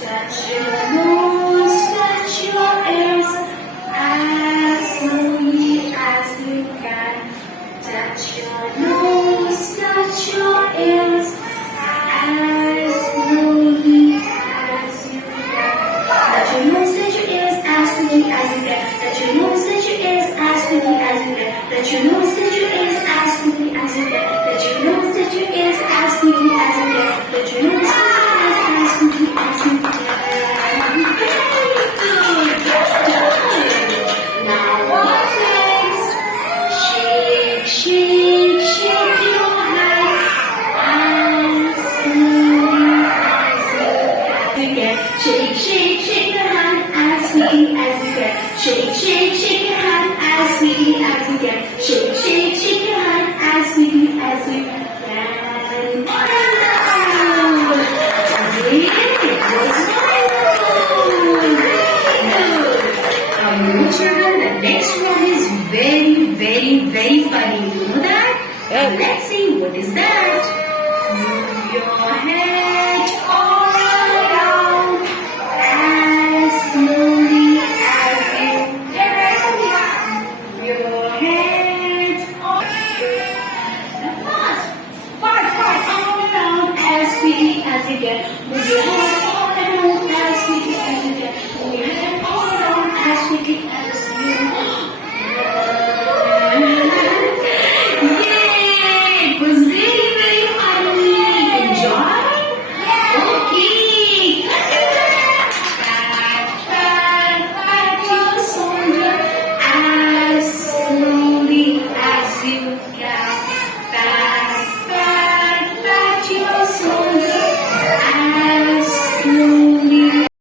Touch your nose, touch your ears, as slowly as you can. Touch your nose, touch your ears, as slowly as you can. Touch your nose, touch your ears, as slowly as you can. Touch your nose, touch your ears, as slowly as you can. Touch your nose, touch your ears, as slowly as you can. Touch your nose, touch your ears, as slowly as you can. Touch your nose, touch your ears, as slowly as you can. Now what's next? Shake, shake, shake your head as slowly as you can. Shake, shake, shake your hand as sweetly as you can. Shake, shake, shake your hand as sweetly as you can. Shake, shake, shake your hand as sweetly as you can. Children, the next one is very, very, very funny. You know that? Let's see what is that. Move your head all around as slowly as you can. Move your head all fast, fast, fast, all around as sweetly as you can. Move your head